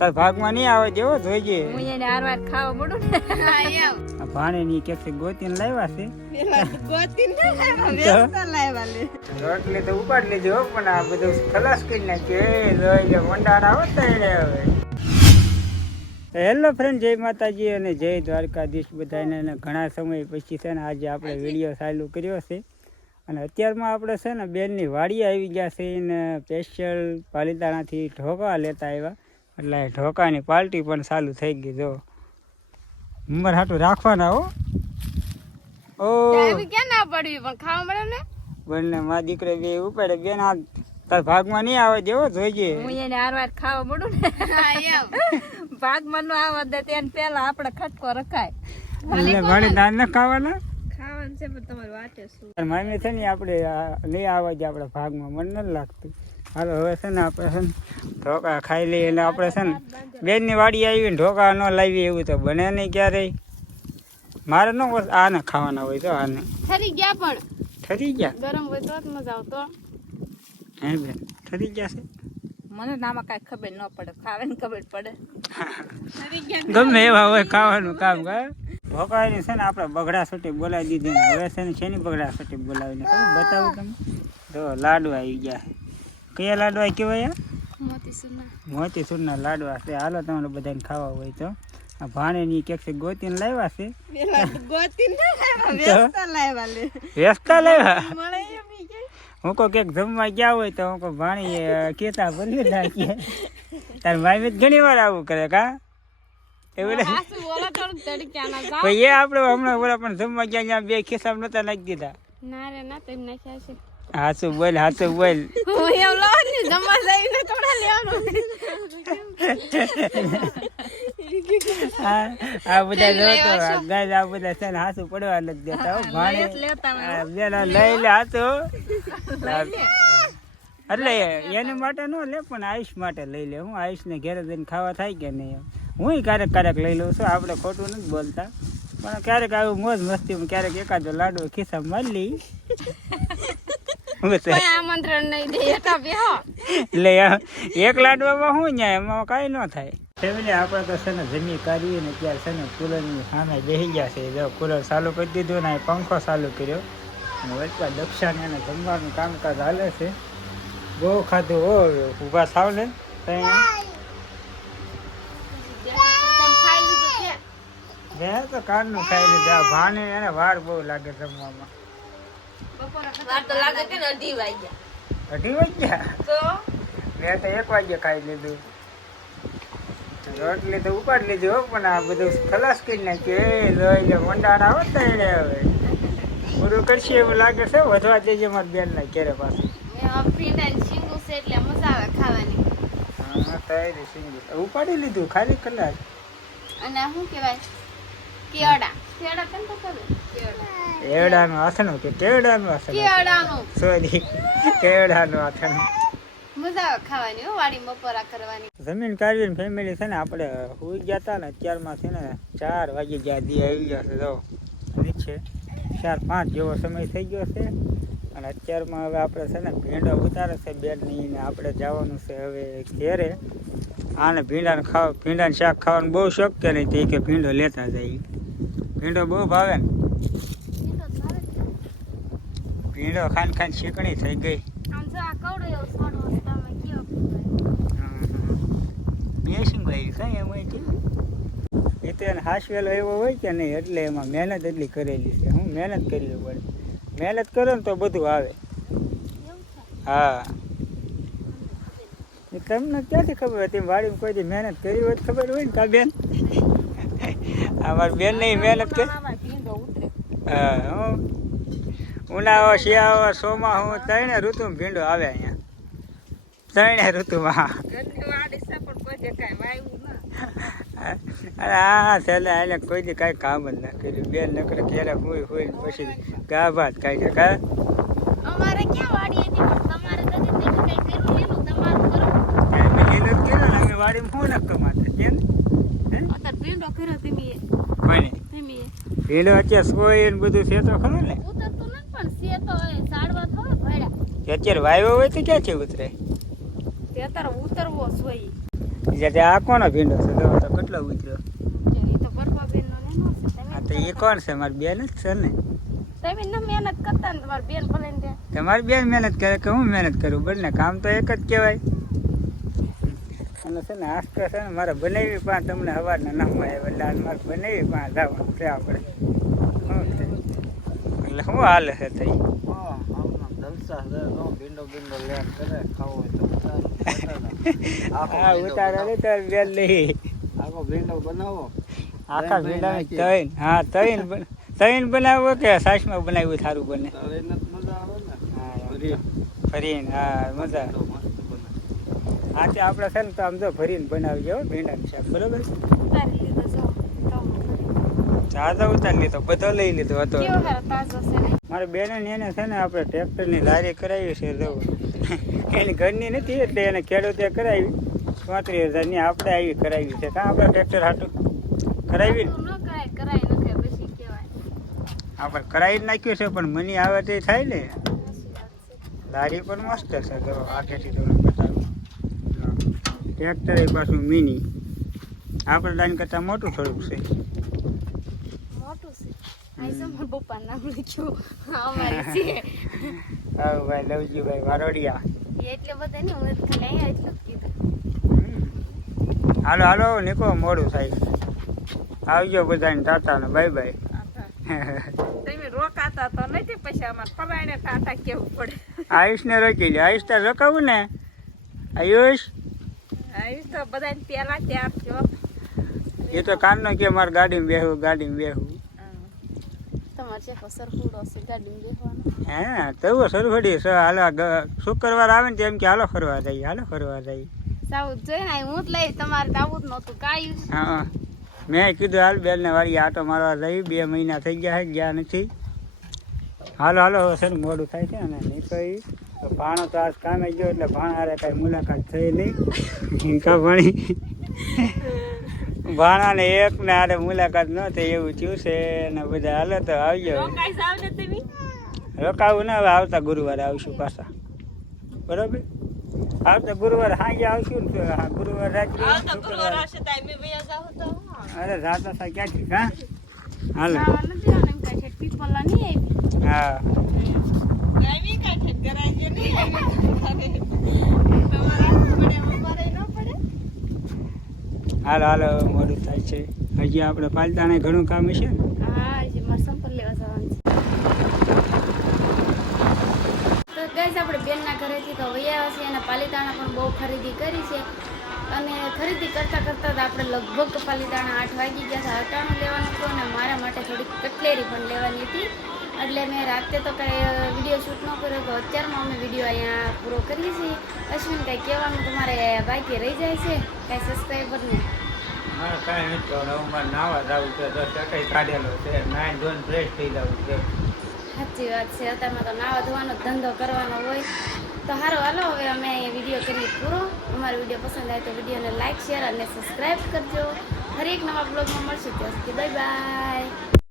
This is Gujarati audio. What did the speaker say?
તાર ભાગમાં નહીં આવે જેવો જોઈજે. હું એને હારવાર ખાવા મળું ને. આ ભાણે ની કેક ગોતીને લાવ્યા છે. રોટલી તો ઉપાડ લેજો હો, પણ આ બધું ખલાસ કરી નાખ્યું. જોઈ લે મંડાણા આવતા એને હવે. હેલો ફ્રેન્ડ, જય માતાજી અને જય દ્વારકાધીશ બધાને. ઘણા સમય પછી છે ને આજે આપણે વિડીયો ચાલુ કર્યો છે. અને અત્યારમાં આપણે છે ને બેનની વાડી આવી ગયા છે ને સ્પેશિયલ પાલીતાણાથી ઢોકા લેતા આવ્યા. એટલે ઢોકાની પાર્ટી પણ ચાલુ થઈ ગઈ. જો ઉંમર હાટું રાખવાના હો. ઓ ક્યાં ના પડવી પણ ખાવા મળે ને. બંને મા દીકરે બે ઉપાડે. બેન આ તાર ભાગમાં નહીં આવે જેવો જોઈજે. હું એને હારવાર ખાવા મળું ને. ભાગમાં નો આવે દે તેને પેલા આપણે ખટકો રખાય. ઘણી દાળ ન ખાવાના ખાવાનું છે પણ તમારી વાતે શું. મામી છે ને આપણે લઈ આવે છે આપણા ભાગમાં. મને નથી લાગતું. હાલો હવે છે ને આપણે છે ને ઢોકા ખાઈ લઈએ. એટલે આપણે છે ને બેનની વાડી આવી ને ઢોકા ન લાવીએ એવું તો બને નહીં ક્યારેય. મારે ન આને ખાવાના હોય તો આને ઠરી ગયા પણ ઠરી ગયા. ગરમ હોય તો જ મજા આવતો. હે બેન ઠરી ગયા છે. મને નામાં કાંઈ ખબર ન પડે, ખાવાની ખબર પડે. ગમે એવા હોય ખાવાનું કામ કરે. ઢોકાની છે ને આપણે બગડા સોટી બોલાવી દીધી ને હવે છે ને શેની બગડા સોટી બોલાવીને ખબર બતાવું તમે. તો લાડવા આવી ગયા. કયા લાડવા કહેવાય? મોતીસૂરના લાડવા છે. હાલો તમારે બધાને ખાવા હોય તો. આ ભાણેની કેક ગોતીને લાવ્યા છે. વેચતા લાવ્યા. હું કહું કેક જમવા ગયા હોય તો હું કહું ભાણી કેતા ભરી નાખીએ. તાર મામી ઘણી વાર આવું કરે કા એવું. એ આપણે હમણાં બોલા પણ જમવા ગયા ત્યાં બે ખિસ્સા નતા નાખી દીધા. હાચું બોલ, હાચું બોલ. આ બધા ગાય આ બધા છે ને હાથું પડવા નથી દેતા. ભાણે લઈ લે હાથું. એટલે એને માટે ન લે પણ આયુષ માટે લઈ લે. હું આયુષ ને ઘેરે જઈને ખાવા થાય કે નહીં. હું ક્યારેક ક્યારેક લઈ લઉં છું. આપણે ખોટું નથી બોલતા પણ ક્યારેક આવું મોજ મસ્તી ક્યારેક એકાદો લાડવો ખિસ્સા મારી લઈ. એટલે એક લાડવામાં શું ન્યાય એમાં કઈ ન થાય. ફેમિલી આપણે તો છે ને જમી કાઢીએ ને ત્યારે છે ને કુલરની સામે બેસી ગયા છે. જો કુલર ચાલુ કરી દીધું ને પંખો ચાલુ કર્યો અને વચમાં દક્ષાને એને જમવાનું કામકાજ હાલે છે. બહુ ખાધું હો. ઊભા થાવ ને તો કારનું ખાઈ લીધું. આ ભાને એને વાર બહુ લાગે જમવામાં. 2:30 વાગ્યા. મેં તો 1 વાગ્યે ખાઈ લીધું. રોટલી તો ઉપાડ લીધી હો, પણ આ બધું ખલાસ કરી નાખ્યું. જોઈ લે મંડાણા આવતા એને હવે પૂરું કરશે એવું લાગે છે. વધવા દેજે મારા બેન ના ઘેરે પાછું. ઉપાડી લીધું ખાલી કલાક. અને શું કેવાય કેવડાનું આથણું કે કેવડાનું આથણું સોરી કેવડાનું આથણું. મજા આવે ખાવાની હો વાડી બપોરા કરવાની. જમીન કાઢીને ફેમિલી છે ને આપણે સુઈ ગયા હતા ને અત્યારમાં છે ને 4 વાગે ગયા દી આવી ગયા છે. જો નીચે 4-5 જેવો સમય થઈ ગયો છે. અને અત્યારમાં હવે આપણે છે ને ભીંડો ઉતારે છે બેનની ને આપણે જવાનું છે હવે ઘેરે. આને ભીંડાનું શાક ખાવાનું બહુ શોખ કે નહીં તે કે ભીંડો લેતા જાય. ભીંડો બહુ ભાવે ને. ભીંડો ખાન શીકણી થઈ ગઈ. એ તો એને હાસવેલો એવો હોય કે નહીં એટલે એમાં મહેનત એટલી કરેલી છે. હું મહેનત કરવી પડે. મહેનત કરો ને તો બધું આવે. હા તમને ક્યાંથી ખબર હતી વાડીમાં કોઈ દી મહેનત કરી હોય ખબર હોય ને કા બેન. અમારી બેન નહીં મહેનત કરી. હા હું ઉનાળો શિયાળો ચોમાસું 3 ઋતુમાં ભીંડો આવે અહીંયા. 3 ઋતુમાં. અરે હા છેલ્લે એને કોઈ દી કાંઈ કામ જ ના કર્યું. બેન નકરે ઘેરે હોય પછી ગા ભાત કાઢે કા. અમારે ક્યાં વાડી હતી પણ તમારે વાડીમાં શું નક્કો માટે કેમ ભીંડો કર્યો તમે ભીંડો અત્યારે સોય ને બધું છે તો ખરું ને. ઉતરતું નથી પણ છે તો ઝાડવા થોડો ભર્યા. અત્યારે વાવ્યો હોય તો ક્યાં છે ઉતરે? અત્યારે ઉતરવો સોય જે આ કોનો ભીંડો છે જો તો કેટલો ઉતર્યો. એ તો બરફાબેનનો નેનો છે. આ તો એ કોણ છે મારી બેન જ છે ને. તમે ન મહેનત કરતા ને તમારી બેન ભલે ને તમારી બેન મહેનત કરે કે હું મહેનત કરું બંને કામ તો એક જ કહેવાય. અને છે ને આસ્તે છે ને મારે બનાવી પણ તમને સવારના નામમાં આવે એટલે આજ મારે બનાવી પણ જવાનું છે આપણે શું છે એટલે શું હાલે છે થઈ હા ઉતારો લે તો બેન લઈ આખો ભીંડો બનાવો આખા ભીંડા તૈન હા તૈન બનાવો કે સાસમાં બનાવ્યું સારું બને હવે નથી મજા આવે ને ફરીને હા મજા હા તે આપણે છે ને તો આમ જો ફરીને બનાવજો ભીંડાનું શાક બરોબર ઉતારી લીધો જો ચાદો ઉતારી લીધો બધો લઈ લીધો હતો કેવો હારો તાજો છે ને મારી બેન એને છે ને આપણે ટ્રેક્ટરની લારી કરાવી છે જવું એની ઘરની નથી એટલે એને ખેડૂતે કરાવી 35,000ની આપણે આવી કરાવી છે કાં આપણે ટ્રેક્ટર હાટું કરાવી ને ન કરાય પછી કહેવાય આપણે કરાવી જ નાખ્યું છે પણ મની આવે તે થાય ને લારી પણ મસ્ત છે જો આખેથી તમને બતાવું ટ્રેક્ટર એ પાછું મિની આપણે લાઈન કરતાં મોટું થોડુંક છે મોટું છે આ જો મારા પપ્પા નામ લખ્યું અમારી છે હા ભાઈ લવજીભાઈ વારોડિયા એટલે બધા નહીં હું ખાલી અહીંયા એટલું જ કીધું હાલો હાલો નીકો મોડું થાય આવજો બધાને ટાટા ને બાય બાય તમે રોકાતા તો નથી પછી અમારે પરાયણે ટાટા કેવું પડે આયુષને રોકી લે આયુષ તાર રોકાવું ને આયુષ આવીશ તો બધાને પહેલા ત્યાર થયો એ તો કાનનો કે મારે ગાડીમાં બેહવું તમારે છે સરખુડો છે ગાડીમાં બેસવાનો હે તવો સરફડી છે હાલો શુક્રવાર આવે ને તેમ કે હાલો ફરવા જઈએ સાઉથ જોઈને હું જ લઈ તમારે તો આવું જ નહોતું કાયું હા મેં કીધું હાલ બેનને વાળી આટો મારવા જઈ 2 મહિના થઈ ગયા છે ગયા નથી હાલો હાલો હવે સર મોડું થાય છે ને નહીં તો તો ભાણો તો આજ કામે ગયો એટલે ભાણારે કાંઈ મુલાકાત થઈ નહીં હિંકા ભાણી ભાણાને એક ને આરે મુલાકાત ન થઈ એવું થયું છે ને બધા હાલો તો આવજો રોકાવું ને હવે આવતા ગુરુવારે આવશું પાછા બરોબર આવતા ગુરુવાર સાંજે આવશું ને ગુરુવાર રાત્રે અરે જાતા હતા ક્યાંથી હા હાલો હા હાલો હાલો મોડું થાય છે હજી આપણે પાલતાને ઘણું કામ છે ને હા હજી મારે સંપલ લેવા જવાનું છે તો ગાઈસ આપણે બેનના ઘરેથી તો વૈયા છે અને પાલીતાણા પણ બહુ ખરીદી કરી છે અને ખરીદી કરતાં કરતાં જ આપણે લગભગ પાલીતાણા 8 વાગી ગયા હતા અટાણું લેવાનું હતું અને મારા માટે થોડીક કટલેરી પણ લેવાની હતી એટલે મેં રાતે તો કાંઈ વિડીયો શૂટ ન કર્યો તો અત્યારમાં અમે વિડીયો અહીંયા પૂરો કરીએ છીએ અશ્વિન કાંઈ કહેવાનું તમારે બાકી રહી જાય છે કાંઈ સબસ્ક્રાઈબરને મારે કાંઈ નથી કહેવાનું હું મારે નાવા જવું છે 10 ટકા કાઢેલો છે નાઈન ધોઈને ફ્રેશ થઈ જવું છે સાચી વાત છે અત્યારમાં તો નાવા ધોવાનો ધંધો કરવાનો હોય તો સારું હાલો હવે અમે વિડીયો કરીએ પૂરો અમારો વિડીયો પસંદ આવે તો વિડીયોને લાઇક શેર અને સબસ્ક્રાઈબ કરજો ફરી એક નવા બ્લોગમાં મળશું ત્યાં સુધી બાય બાય